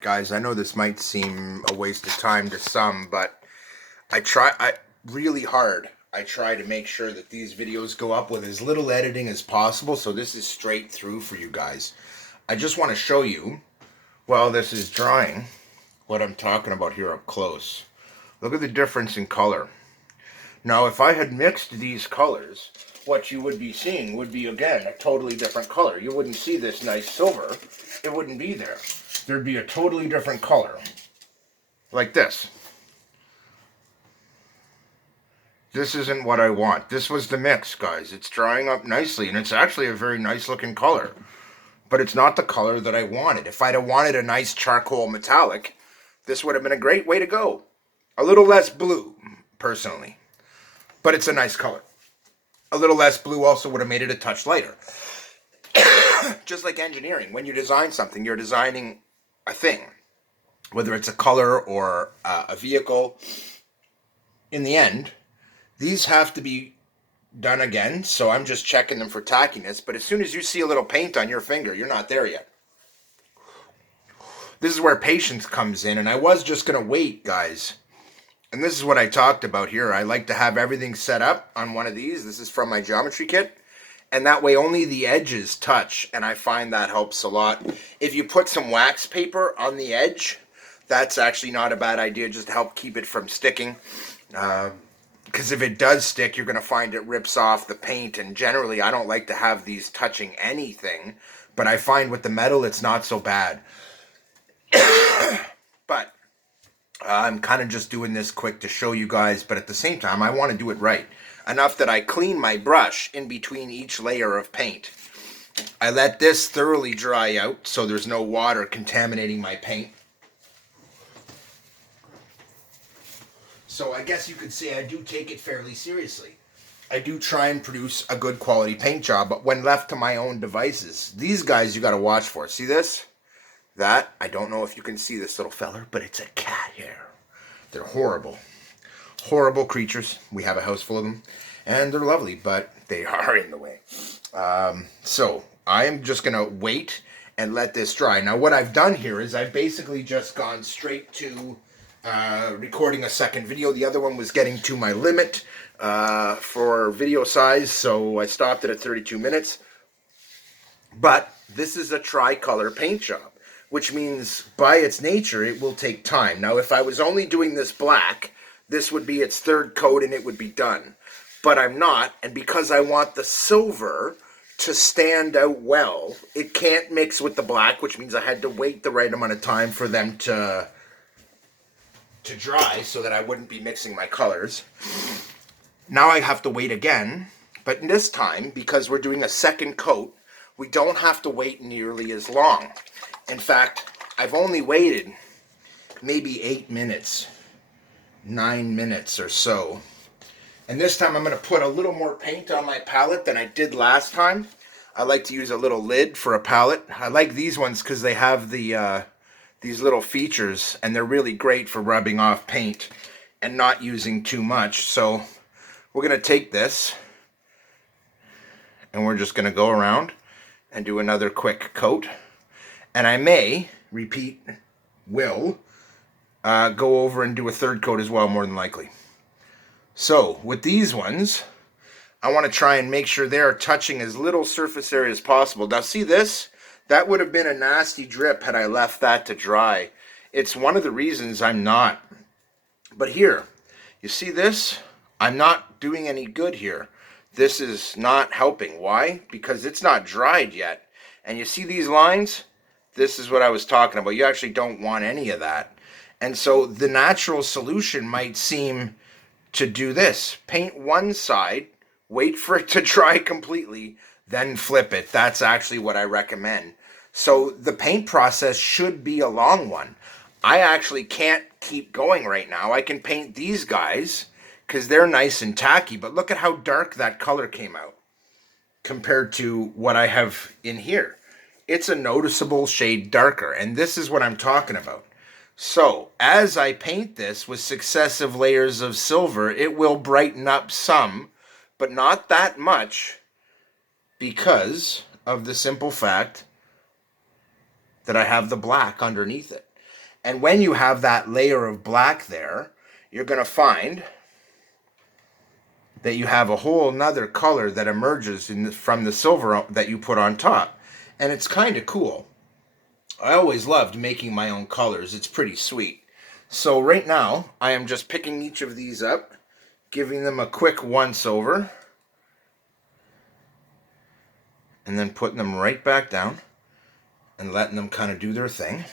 Guys, I know this might seem a waste of time to some, but I really hard. I try to make sure that these videos go up with as little editing as possible, so this is straight through for you guys. I just want to show you, while this is drying, what I'm talking about here up close. Look at the difference in color. Now, if I had mixed these colors, what you would be seeing would be, again, a totally different color. You wouldn't see this nice silver. It wouldn't be there. There'd be a totally different color. Like this. This isn't what I want. This was the mix, guys. It's drying up nicely, and it's actually a very nice looking color. But it's not the color that I wanted. If I'd have wanted a nice charcoal metallic, this would have been a great way to go. A little less blue, personally. But it's a nice color. A little less blue also would have made it a touch lighter. Just like engineering. When you design something, you're designing a thing. Whether it's a color or a vehicle. In the end, these have to be done again, so I'm just checking them for tackiness. But as soon as you see a little paint on your finger, you're not there yet. This is where patience comes in, and I was just going to wait, guys. And this is what I talked about here. I like to have everything set up on one of these. This is from my geometry kit. And that way only the edges touch, and I find that helps a lot. If you put some wax paper on the edge, that's actually not a bad idea, just to help keep it from sticking. Because if it does stick, you're going to find it rips off the paint, and generally I don't like to have these touching anything, but I find with the metal it's not so bad. But I'm kind of just doing this quick to show you guys, but at the same time I want to do it right. Enough that I clean my brush in between each layer of paint. I let this thoroughly dry out so there's no water contaminating my paint. So I guess you could say I do take it fairly seriously. I do try and produce a good quality paint job, but when left to my own devices, these guys you got to watch for. See this? That, I don't know if you can see this little feller, but it's a cat hair. They're horrible. Horrible creatures. We have a house full of them, and they're lovely, but they are in the way. So I am just going to wait and let this dry. Now what I've done here is I've basically just gone straight to recording a second video. The other one was getting to my limit for video size, so I stopped it at 32 minutes. But this is a tricolor paint job, which means by its nature it will take time. Now if I was only doing this black, this would be its third coat and it would be done. But I'm not, and because I want the silver to stand out well, it can't mix with the black, which means I had to wait the right amount of time for them to dry so that I wouldn't be mixing my colors. Now I have to wait again, but this time, because we're doing a second coat, we don't have to wait nearly as long. In fact, I've only waited maybe 8 minutes, 9 minutes or so. And this time I'm going to put a little more paint on my palette than I did last time. I like to use a little lid for a palette. I like these ones because they have these little features, and they're really great for rubbing off paint and not using too much. So we're going to take this and we're just going to go around and do another quick coat. And I may will go over and do a third coat as well, more than likely. So with these ones, I want to try and make sure they're touching as little surface area as possible. Now see this? That would have been a nasty drip had I left that to dry. It's one of the reasons I'm not. But here, you see this? I'm not doing any good here. This is not helping. Why? Because it's not dried yet. And you see these lines? This is what I was talking about. You actually don't want any of that. And so the natural solution might seem to do this. Paint one side, wait for it to dry completely, then flip it. That's actually what I recommend. So the paint process should be a long one. I actually can't keep going right now. I can paint these guys because they're nice and tacky, but look at how dark that color came out compared to what I have in here. It's a noticeable shade darker, and this is what I'm talking about. So as I paint this with successive layers of silver, it will brighten up some, but not that much, because of the simple fact that I have the black underneath it. And when you have that layer of black there, you're going to find that you have a whole nother color that emerges from the silver that you put on top. And it's kind of cool. I always loved making my own colors. It's pretty sweet. So right now, I am just picking each of these up, giving them a quick once over, and then putting them right back down and letting them kind of do their thing.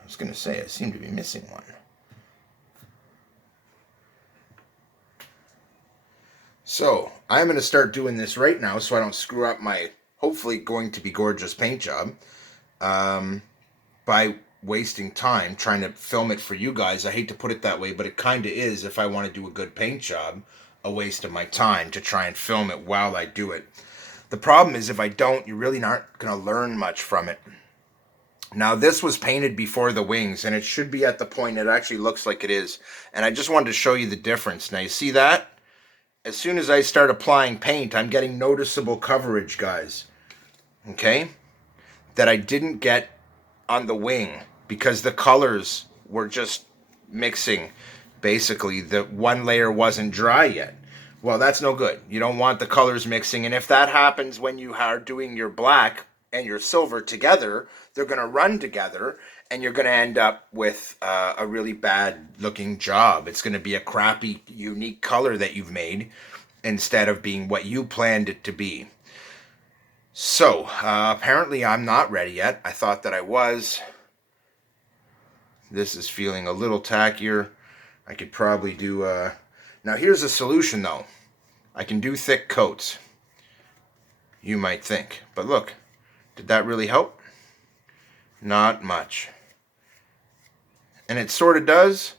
I was going to say, I seem to be missing one. So, I'm going to start doing this right now so I don't screw up my hopefully going to be gorgeous paint job by wasting time trying to film it for you guys. I hate to put it that way, but it kind of is, if I want to do a good paint job, a waste of my time to try and film it while I do it. The problem is if I don't, you really aren't going to learn much from it. Now, this was painted before the wings, and it should be at the point it actually looks like it is. And I just wanted to show you the difference. Now, you see that? As soon as I start applying paint, I'm getting noticeable coverage, guys. Okay? That I didn't get on the wing because the colors were just mixing. Basically, the one layer wasn't dry yet. Well, that's no good. You don't want the colors mixing. And if that happens when you are doing your black and your silver together, they're going to run together, and you're going to end up with a really bad looking job. It's going to be a crappy, unique color that you've made instead of being what you planned it to be. So, apparently I'm not ready yet. I thought that I was. This is feeling a little tackier. I could probably do... Now, here's a solution, though. I can do thick coats, you might think. But look, did that really help? Not much. And it sort of does,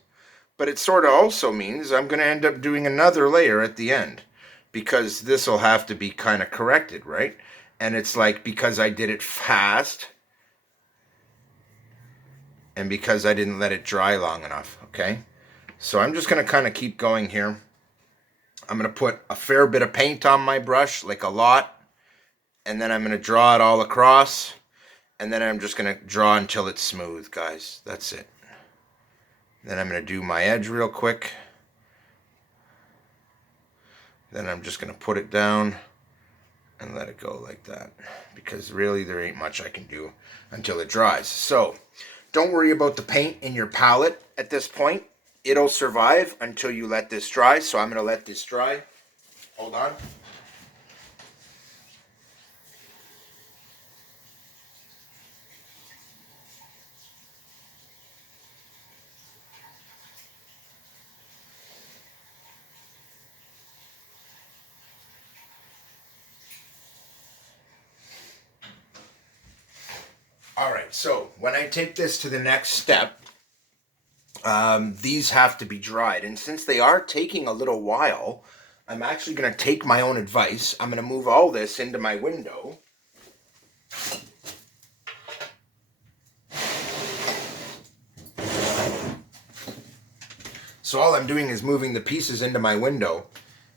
but it sort of also means I'm going to end up doing another layer at the end, because this will have to be kind of corrected, right? And it's like, because I did it fast and because I didn't let it dry long enough, okay? So I'm just going to kind of keep going here. I'm going to put a fair bit of paint on my brush, like a lot, and then I'm going to draw it all across, and then I'm just going to draw until it's smooth, guys. That's it. Then I'm going to do my edge real quick. Then I'm just going to put it down and let it go like that, because really there ain't much I can do until it dries. So don't worry about the paint in your palette at this point. It'll survive until you let this dry. So I'm going to let this dry. Hold on. All right, so when I take this to the next step, these have to be dried. And since they are taking a little while, I'm actually going to take my own advice. I'm going to move all this into my window. So all I'm doing is moving the pieces into my window,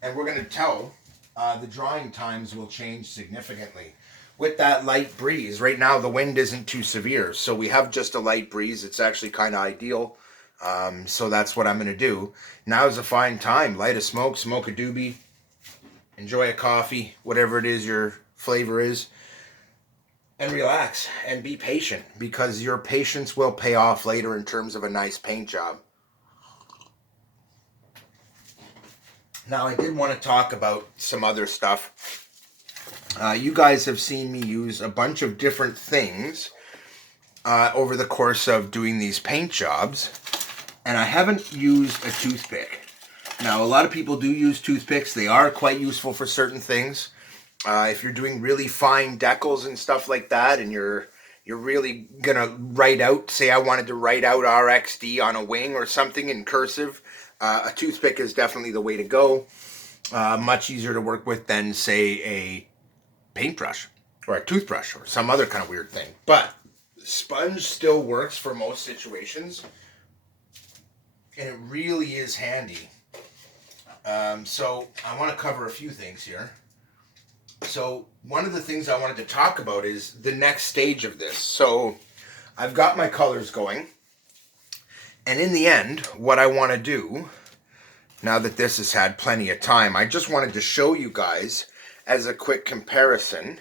and we're going to tell the drying times will change significantly. With that light breeze, right now the wind isn't too severe, so we have just a light breeze. It's actually kind of ideal. So that's what I'm going to do. Now is a fine time. Light a smoke, smoke a doobie, enjoy a coffee, whatever it is your flavor is, and relax and be patient, because your patience will pay off later in terms of a nice paint job. Now, I did want to talk about some other stuff. You guys have seen me use a bunch of different things over the course of doing these paint jobs, and I haven't used a toothpick. Now, a lot of people do use toothpicks. They are quite useful for certain things. If you're doing really fine decals and stuff like that, and you're really gonna write out, say I wanted to write out RXD on a wing or something in cursive, a toothpick is definitely the way to go. Much easier to work with than, say, a paintbrush or a toothbrush or some other kind of weird thing. But sponge still works for most situations, and it really is handy. So I want to cover a few things here. So one of the things I wanted to talk about is the next stage of this. So I've got my colors going, and in the end, what I want to do, now that this has had plenty of time, I just wanted to show you guys as a quick comparison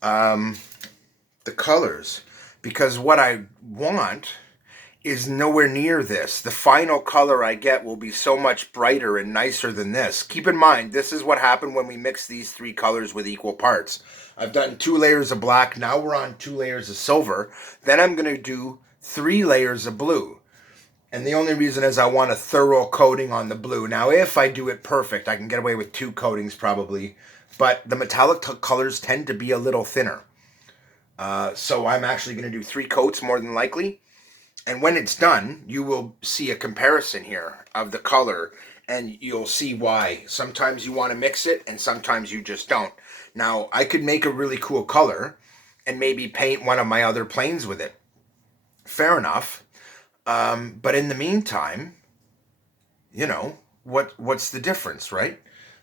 the colors, because what I want is nowhere near this. The final color I get will be so much brighter and nicer than this. Keep in mind, this is what happened when we mix these three colors with equal parts. I've done 2 layers of black, now we're on 2 layers of silver, then I'm going to do 3 layers of blue. And the only reason is I want a thorough coating on the blue. Now, if I do it perfect, I can get away with 2 coatings probably, but the metallic colors tend to be a little thinner. So I'm actually going to do 3 coats more than likely. And when it's done, you will see a comparison here of the color, and you'll see why. Sometimes you want to mix it, and sometimes you just don't. Now, I could make a really cool color and maybe paint one of my other planes with it. Fair enough. But in the meantime, you know, what's the difference, right?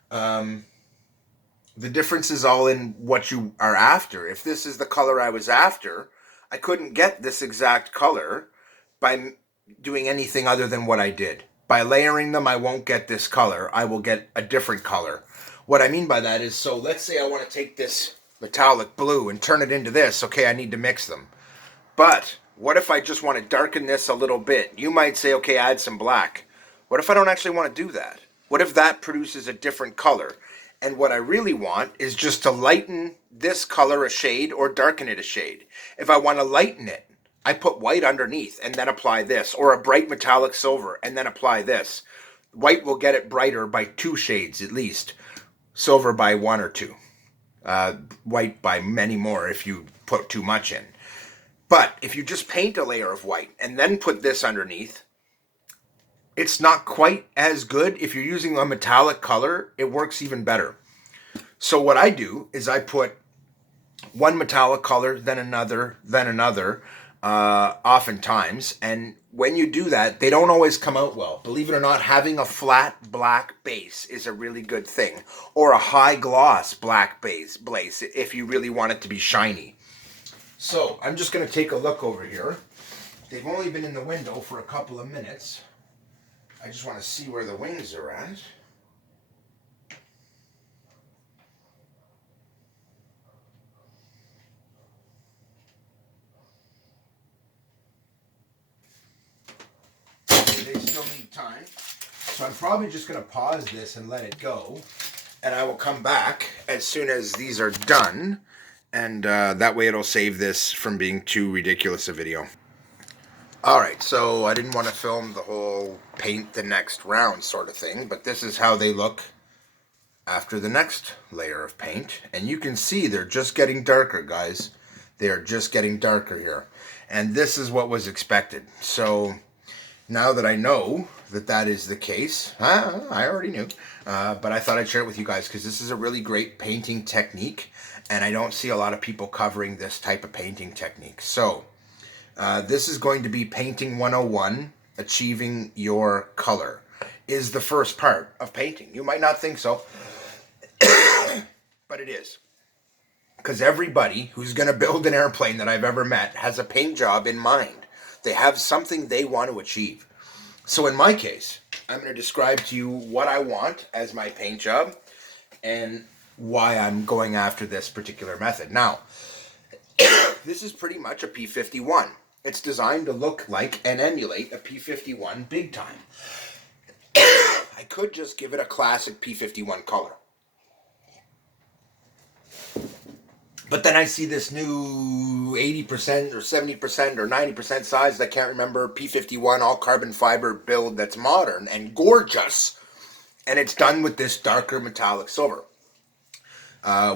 The difference is all in what you are after. If this is the color I was after, I couldn't get this exact color by doing anything other than what I did. By layering them, I won't get this color. I will get a different color. What I mean by that is, so let's say I want to take this metallic blue and turn it into this. Okay, I need to mix them. But what if I just want to darken this a little bit? You might say, okay, add some black. What if I don't actually want to do that? What if that produces a different color? And what I really want is just to lighten this color a shade or darken it a shade. If I want to lighten it, I put white underneath and then apply this, or a bright metallic silver and then apply this. White will get it brighter by 2 shades at least. Silver by 1 or 2. White by many more if you put too much in. But if you just paint a layer of white and then put this underneath, it's not quite as good. If you're using a metallic color, it works even better. So what I do is I put one metallic color, then another, oftentimes. And when you do that, they don't always come out well. Believe it or not, having a flat black base is a really good thing. Or a high gloss black base if you really want it to be shiny. So I'm just going to take a look over here. They've only been in the window for a couple of minutes. I just want to see where the wings are at. They still need time. So I'm probably just going to pause this and let it go. And I will come back as soon as these are done. And that way it'll save this from being too ridiculous a video. Alright, so I didn't want to film the whole paint the next round sort of thing, but this is how they look after the next layer of paint. And you can see they're just getting darker, guys. They are just getting darker here. And this is what was expected. So now that I know that that is the case, I already knew, but I thought I'd share it with you guys because this is a really great painting technique, and I don't see a lot of people covering this type of painting technique. So this is going to be Painting 101, Achieving Your Color, is the first part of painting. You might not think so, but it is. Because everybody who's going to build an airplane that I've ever met has a paint job in mind. They have something they want to achieve. So in my case, I'm going to describe to you what I want as my paint job and why I'm going after this particular method. Now, this is pretty much a P51. It's designed to look like and emulate a P51 big time. I could just give it a classic P51 color. But then I see this new 80% or 70% or 90% size, I can't remember, P51 all carbon fiber build that's modern and gorgeous. And it's done with this darker metallic silver.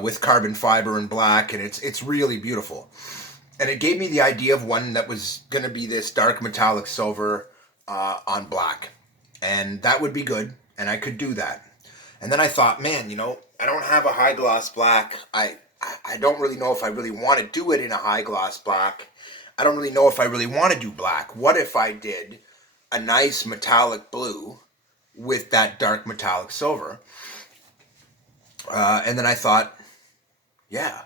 With carbon fiber and black, and it's really beautiful. And it gave me the idea of one that was going to be this dark metallic silver on black. And that would be good, and I could do that. And then I thought, man, you know, I don't have a high gloss black. I don't really know if I really want to do it in a high gloss black. I don't really know if I really want to do black. What if I did a nice metallic blue with that dark metallic silver? And then I thought, yeah,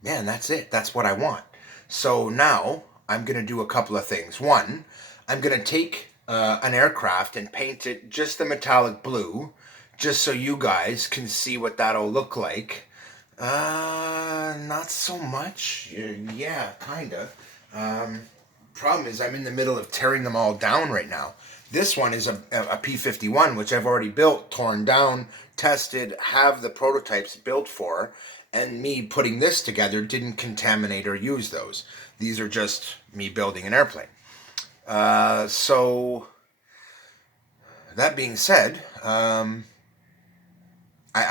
man, that's it. That's what I want. So now I'm going to do a couple of things. One, I'm going to take an aircraft and paint it just the metallic blue, just so you guys can see what that'll look like. Not so much. Yeah, kind of. Problem is I'm in the middle of tearing them all down right now. This one is a P-51, which I've already built, torn down, tested, have the prototypes built for, and me putting this together didn't contaminate or use those. These are just me building an airplane. So, that being said, I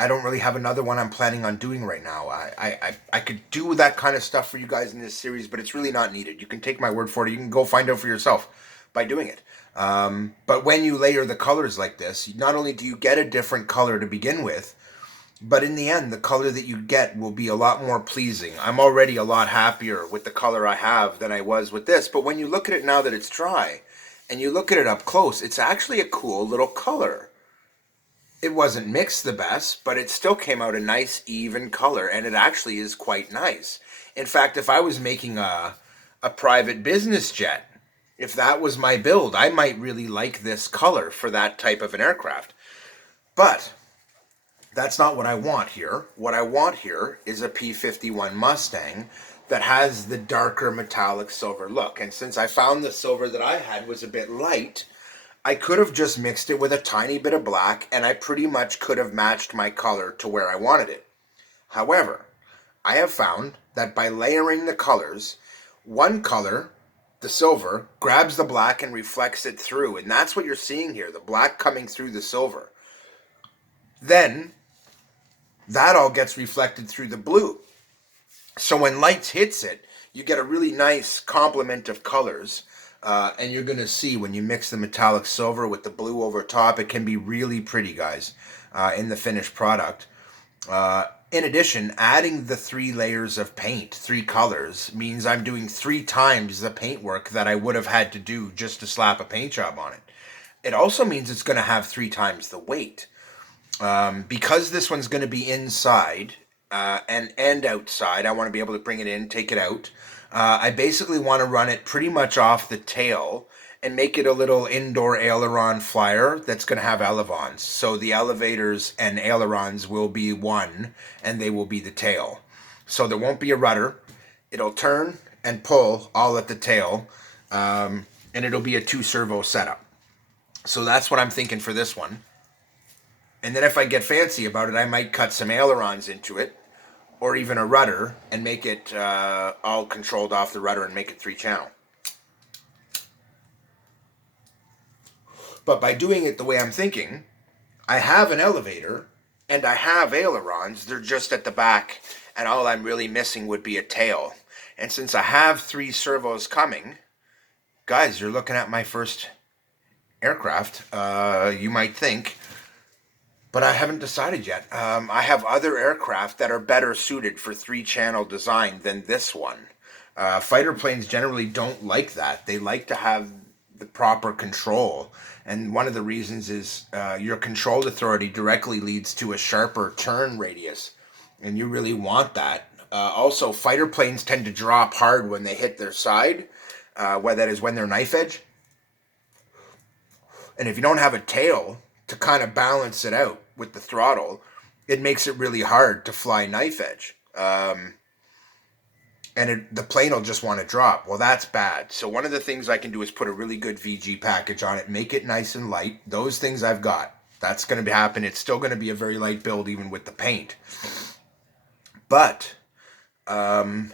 don't really have another one I'm planning on doing right now. I could do that kind of stuff for you guys in this series, but it's really not needed. You can take my word for it. You can go find out for yourself by doing it. But when you layer the colors like this, not only do you get a different color to begin with, but in the end, the color that you get will be a lot more pleasing. I'm already a lot happier with the color I have than I was with this. But when you look at it now that it's dry, and you look at it up close, it's actually a cool little color. It wasn't mixed the best, but it still came out a nice, even color, and it actually is quite nice. In fact, if I was making a private business jet, if that was my build, I might really like this color for that type of an aircraft. But that's not what I want here. What I want here is a P-51 Mustang that has the darker metallic silver look. And since I found the silver that I had was a bit light, I could have just mixed it with a tiny bit of black, and I pretty much could have matched my color to where I wanted it. However, I have found that by layering the colors, one color, the silver, grabs the black and reflects it through. And that's what you're seeing here, the black coming through the silver. Then that all gets reflected through the blue. So when light hits it, you get a really nice complement of colors. And you're going to see when you mix the metallic silver with the blue over top, it can be really pretty, guys, in the finished product. In addition, adding the 3 layers of paint, 3 colors, means I'm doing 3 times the paint work that I would have had to do just to slap a paint job on it. It also means it's going to have 3 times the weight. Because this one's going to be inside and outside, I want to be able to bring it in, take it out. I basically want to run it pretty much off the tail and make it a little indoor aileron flyer that's going to have elevons. So the elevators and ailerons will be one, and they will be the tail. So there won't be a rudder. It'll turn and pull all at the tail, and it'll be a 2-servo setup. So that's what I'm thinking for this one. And then if I get fancy about it, I might cut some ailerons into it, or even a rudder, and make it all controlled off the rudder and make it 3-channel. But by doing it the way I'm thinking, I have an elevator and I have ailerons. They're just at the back, and all I'm really missing would be a tail. And since I have 3 servos coming, guys, you're looking at my first aircraft, you might think. But I haven't decided yet. I have other aircraft that are better suited for 3-channel design than this one. Fighter planes generally don't like that. They like to have the proper control. And one of the reasons is your control authority directly leads to a sharper turn radius. And you really want that. Also, fighter planes tend to drop hard when they hit their side, whether that is when they're knife edge. And if you don't have a tail to kind of balance it out with the throttle, it makes it really hard to fly knife edge. The plane will just want to drop. Well, that's bad. So one of the things I can do is put a really good VG package on it, make it nice and light. Those things I've got. That's going to happen. It's still going to be a very light build even with the paint. But I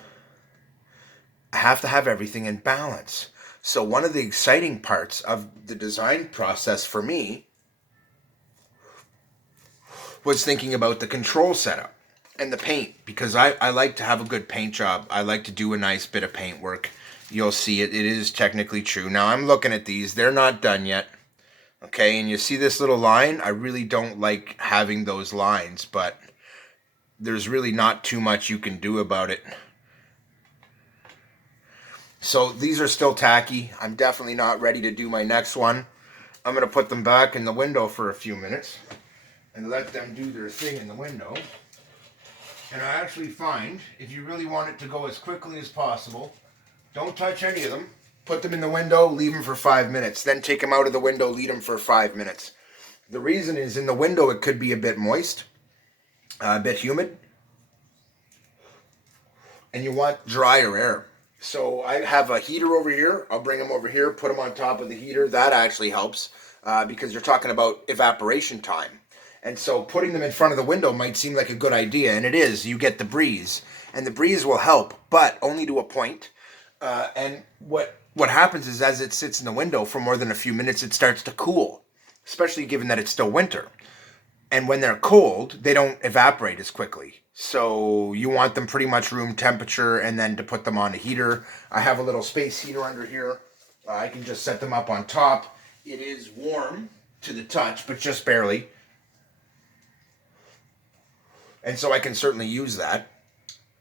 have to have everything in balance. So one of the exciting parts of the design process for me was thinking about the control setup and the paint, because I like to have a good paint job. I like to do a nice bit of paint work. You'll see it. It is technically true. Now I'm looking at these. They're not done yet. Okay, and you see this little line? I really don't like having those lines, but there's really not too much you can do about it. So these are still tacky. I'm definitely not ready to do my next one. I'm going to put them back in the window for a few minutes and let them do their thing in the window. And I actually find, if you really want it to go as quickly as possible, don't touch any of them. Put them in the window, leave them for 5 minutes. Then take them out of the window, leave them for 5 minutes. The reason is in the window it could be a bit moist, a bit humid, and you want drier air. So I have a heater over here. I'll bring them over here, put them on top of the heater. That actually helps because you're talking about evaporation time. And so putting them in front of the window might seem like a good idea, and it is. You get the breeze, and the breeze will help, but only to a point. And what happens is as it sits in the window for more than a few minutes, it starts to cool, especially given that it's still winter. And when they're cold, they don't evaporate as quickly. So you want them pretty much room temperature, and then to put them on a heater. I have a little space heater under here. I can just set them up on top. It is warm to the touch, but just barely. And so I can certainly use that.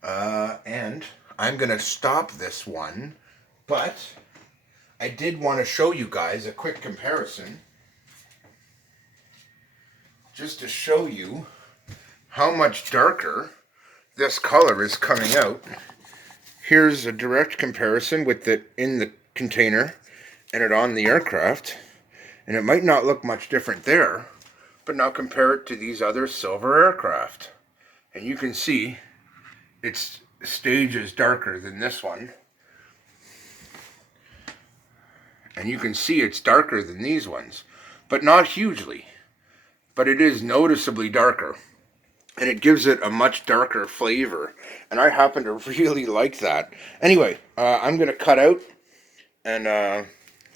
And I'm going to stop this one. But I did want to show you guys a quick comparison. Just to show you how much darker this color is coming out. Here's a direct comparison with it in the container and it on the aircraft. And it might not look much different there. But now compare it to these other silver aircraft. And you can see its stage is darker than this one. And you can see it's darker than these ones. But not hugely. But it is noticeably darker. And it gives it a much darker flavor. And I happen to really like that. Anyway, I'm going to cut out. And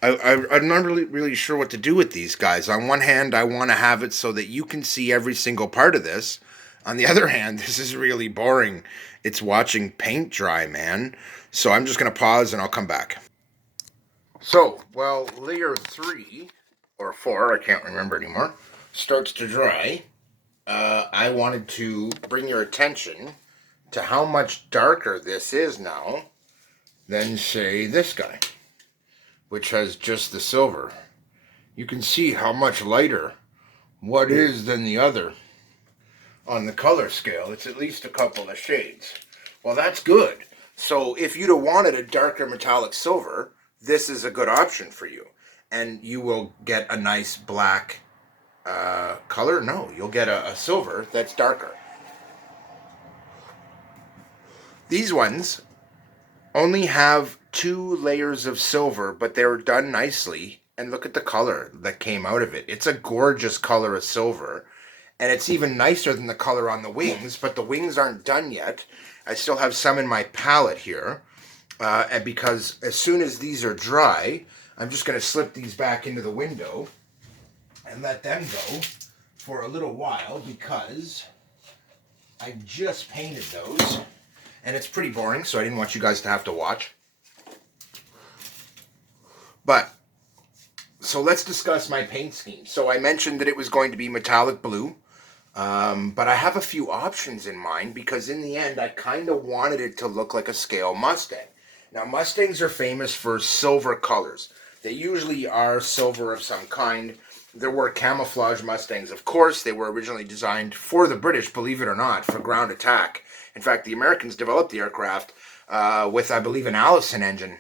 I'm not really sure what to do with these guys. On one hand, I want to have it so that you can see every single part of this. On the other hand, this is really boring. It's watching paint dry, man. So I'm just going to pause and I'll come back. So, while layer 3, or 4, I can't remember anymore, starts to dry, I wanted to bring your attention to how much darker this is now than, say, this guy, which has just the silver. You can see how much lighter what is than the other. On the color scale, it's at least a couple of shades. Well, that's good. So if you'd have wanted a darker metallic silver, this is a good option for you. And you will get a nice black color. No, you'll get a silver that's darker. These ones only have 2 layers of silver, but they're done nicely. And look at the color that came out of it. It's a gorgeous color of silver. And it's even nicer than the color on the wings, but the wings aren't done yet. I still have some in my palette here. And because as soon as these are dry, I'm just going to slip these back into the window and let them go for a little while because I just painted those. And it's pretty boring, so I didn't want you guys to have to watch. But, so let's discuss my paint scheme. So I mentioned that it was going to be metallic blue. But I have a few options in mind because in the end I kind of wanted it to look like a scale Mustang. Now Mustangs are famous for silver colors. They usually are silver of some kind. There were camouflage Mustangs, of course. They were originally designed for the British, believe it or not, for ground attack. In fact, the Americans developed the aircraft with, I believe, an Allison engine.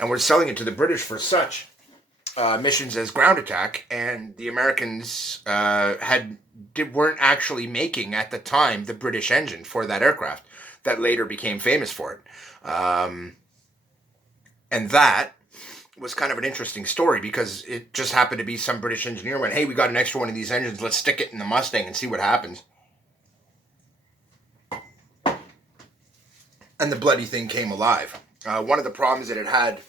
And we're selling it to the British for such missions as ground attack, and the Americans weren't actually making at the time the British engine for that aircraft that later became famous for it. And that was kind of an interesting story because it just happened to be some British engineer went, hey, we got an extra one of these engines, let's stick it in the Mustang and see what happens. And the bloody thing came alive. One of the problems that it had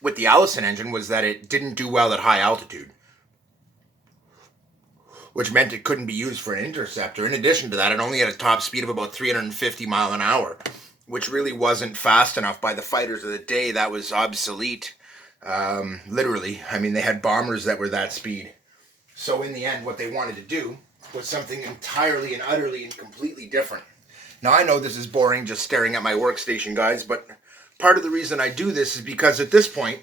with the Allison engine was that it didn't do well at high altitude, which meant it couldn't be used for an interceptor. In addition to that, it only had a top speed of about 350 mile an hour, which really wasn't fast enough by the fighters of the day. That was obsolete, literally. I mean, they had bombers that were that speed. So in the end, what they wanted to do was something entirely and utterly and completely different. Now, I know this is boring just staring at my workstation, guys, but part of the reason I do this is because at this point,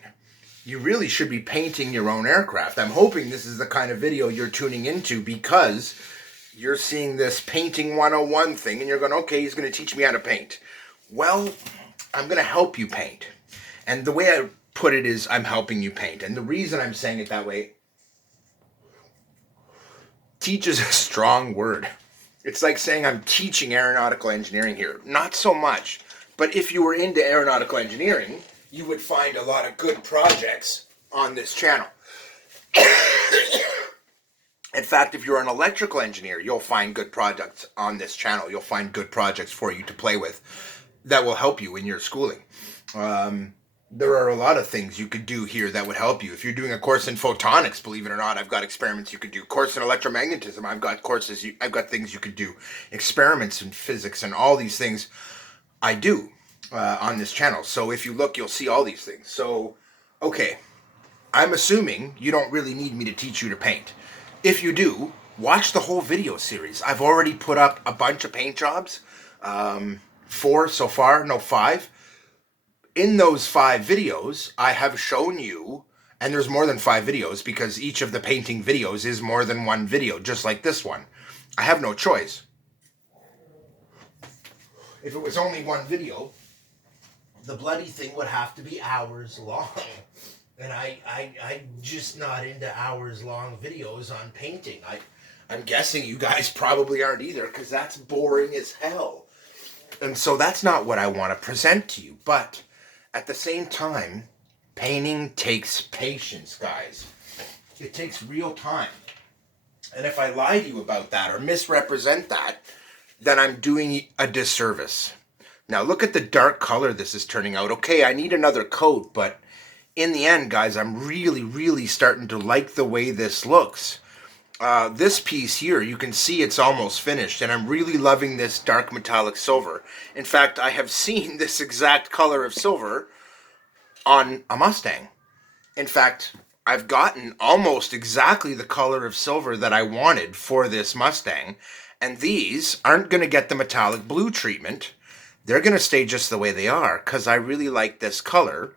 you really should be painting your own aircraft. I'm hoping this is the kind of video you're tuning into because you're seeing this painting 101 thing and you're going, okay, he's going to teach me how to paint. Well, I'm going to help you paint. And the way I put it is I'm helping you paint. And the reason I'm saying it that way, teach is a strong word. It's like saying I'm teaching aeronautical engineering here. Not so much. But if you were into aeronautical engineering, you would find a lot of good projects on this channel. In fact, if you're an electrical engineer, you'll find good projects on this channel. You'll find good projects for you to play with that will help you in your schooling. There are a lot of things you could do here that would help you. If you're doing a course in photonics, believe it or not, I've got experiments you could do. Course in electromagnetism, I've got things you could do. Experiments in physics and all these things I do on this channel. So if you look, you'll see all these things. So, okay, I'm assuming you don't really need me to teach you to paint. If you do, watch the whole video series. I've already put up a bunch of paint jobs. 4 so far, no 5. In those 5 videos, I have shown you, and there's more than 5 videos because each of the painting videos is more than one video, just like this one. I have no choice. If it was only one video, the bloody thing would have to be hours long. And I'm just not into hours long videos on painting. I'm guessing you guys probably aren't either, because that's boring as hell. And so that's not what I want to present to you. But at the same time, painting takes patience, guys. It takes real time. And if I lie to you about that or misrepresent that, then I'm doing a disservice. Now look at the dark color this is turning out. Okay, I need another coat, but in the end, guys, I'm really, really starting to like the way this looks. This piece here, you can see it's almost finished, and I'm really loving this dark metallic silver. In fact, I have seen this exact color of silver on a Mustang. In fact, I've gotten almost exactly the color of silver that I wanted for this Mustang, and these aren't going to get the metallic blue treatment. They're going to stay just the way they are, because I really like this color.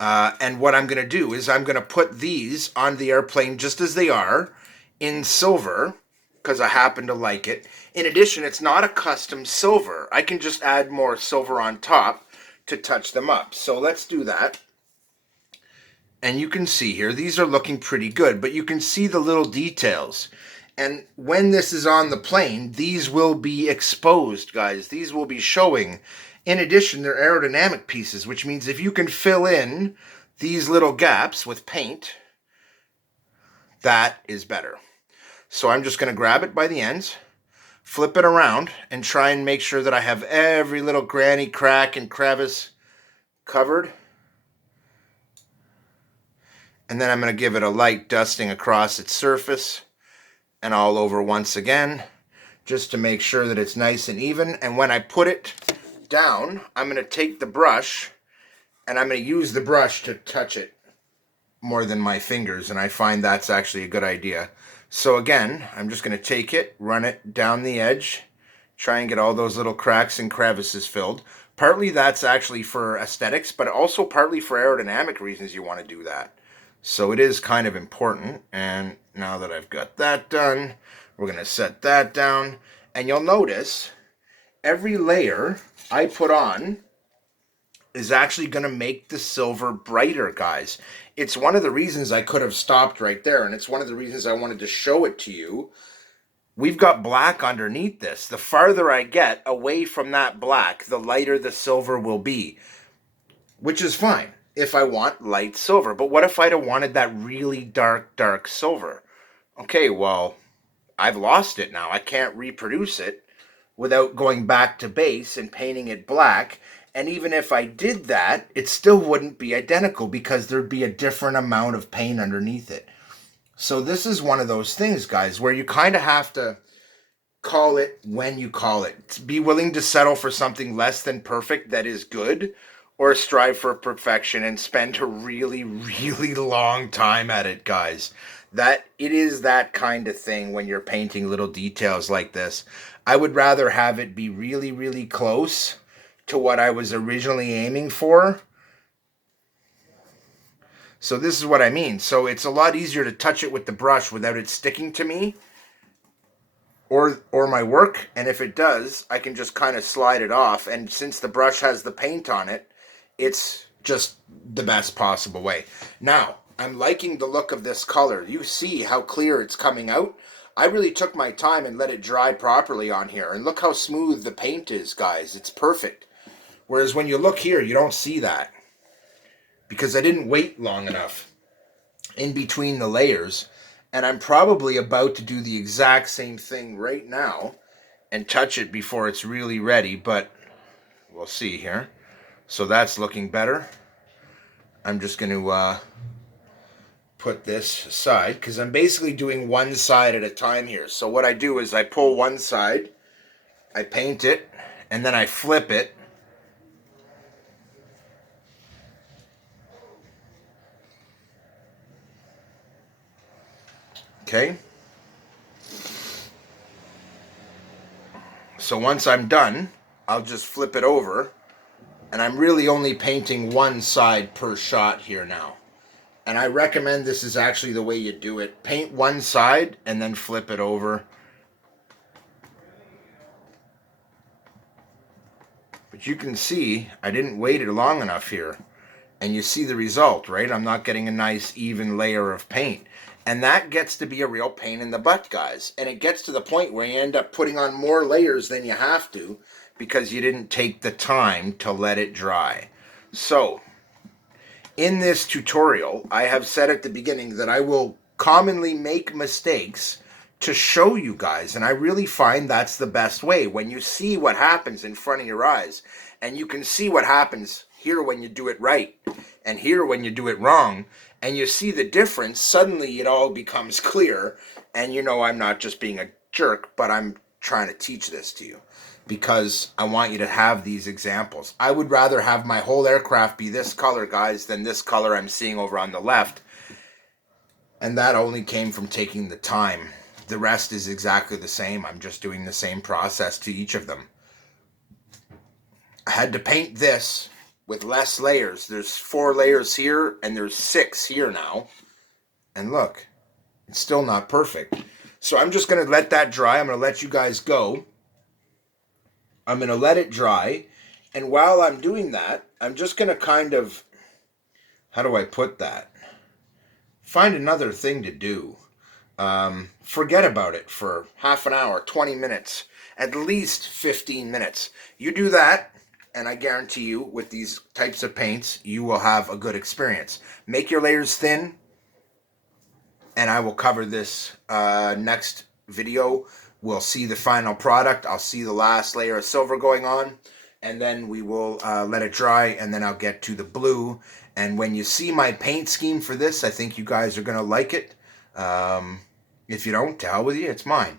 And what I'm going to do is I'm going to put these on the airplane just as they are, in silver, because I happen to like it. In addition, it's not a custom silver. I can just add more silver on top to touch them up. So let's do that. And you can see here, these are looking pretty good, but you can see the little details. And when this is on the plane, these will be exposed, guys. These will be showing. In addition, they're aerodynamic pieces, which means if you can fill in these little gaps with paint, that is better. So I'm just going to grab it by the ends, flip it around, and try and make sure that I have every little granny crack and crevice covered. And then I'm going to give it a light dusting across its surface and all over once again, just to make sure that it's nice and even. And when I put it down, I'm going to take the brush, and I'm going to use the brush to touch it more than my fingers, and I find that's actually a good idea. So again, I'm just going to take it, run it down the edge, try and get all those little cracks and crevices filled. Partly that's actually for aesthetics, but also partly for aerodynamic reasons you want to do that. So it is kind of important. And now that I've got that done, we're going to set that down. And you'll notice every layer I put on is actually going to make the silver brighter, guys. It's one of the reasons I could have stopped right there, and it's one of the reasons I wanted to show it to you. We've got black underneath this. The farther I get away from that black, the lighter the silver will be, which is fine if I want light silver. But what if I'd have wanted that really dark, dark silver? Okay, well, I've lost it now. I can't reproduce it without going back to base and painting it black. And even if I did that, it still wouldn't be identical because there'd be a different amount of paint underneath it. So this is one of those things, guys, where you kind of have to call it when you call it. Be willing to settle for something less than perfect that is good, or strive for perfection and spend a really, really long time at it, guys. That it is that kind of thing when you're painting little details like this. I would rather have it be really, really close to what I was originally aiming for. So this is what I mean. So it's a lot easier to touch it with the brush without it sticking to me. or my work, and if it does, I can just kind of slide it off, and since the brush has the paint on it, it's just the best possible way. Now, I'm liking the look of this color. You see how clear it's coming out? I really took my time and let it dry properly on here, and look how smooth the paint is, guys. It's perfect. Whereas when you look here, you don't see that, because I didn't wait long enough in between the layers. And I'm probably about to do the exact same thing right now and touch it before it's really ready, but we'll see here. So that's looking better. I'm just going to put this aside because I'm basically doing one side at a time here. So what I do is I pull one side, I paint it, and then I flip it. Okay. So once I'm done, I'll just flip it over, and I'm really only painting one side per shot here now. And I recommend this is actually the way you do it. Paint one side and then flip it over. But you can see I didn't wait it long enough here. And you see the result, right? I'm not getting a nice even layer of paint. And that gets to be a real pain in the butt, guys. And it gets to the point where you end up putting on more layers than you have to because you didn't take the time to let it dry. So, in this tutorial, I have said at the beginning that I will commonly make mistakes to show you guys. And I really find that's the best way. When you see what happens in front of your eyes, and you can see what happens here when you do it right, and here when you do it wrong, and you see the difference, suddenly it all becomes clear, and you know I'm not just being a jerk, but I'm trying to teach this to you, because I want you to have these examples. I would rather have my whole aircraft be this color, guys, than this color I'm seeing over on the left, and that only came from taking the time. The rest is exactly the same. I'm just doing the same process to each of them. I had to paint this with less layers. There's 4 layers here, and there's 6 here now. And look, it's still not perfect. So I'm just going to let that dry. I'm going to let you guys go. I'm going to let it dry. And while I'm doing that, I'm just going to kind of, how do I put that? Find another thing to do. Forget about it for half an hour, 20 minutes, at least 15 minutes. You do that, and I guarantee you, with these types of paints, you will have a good experience. Make your layers thin, and I will cover this next video. We'll see the final product. I'll see the last layer of silver going on, and then we will let it dry, and then I'll get to the blue. And when you see my paint scheme for this, I think you guys are going to like it. If you don't, to hell with you, it's mine.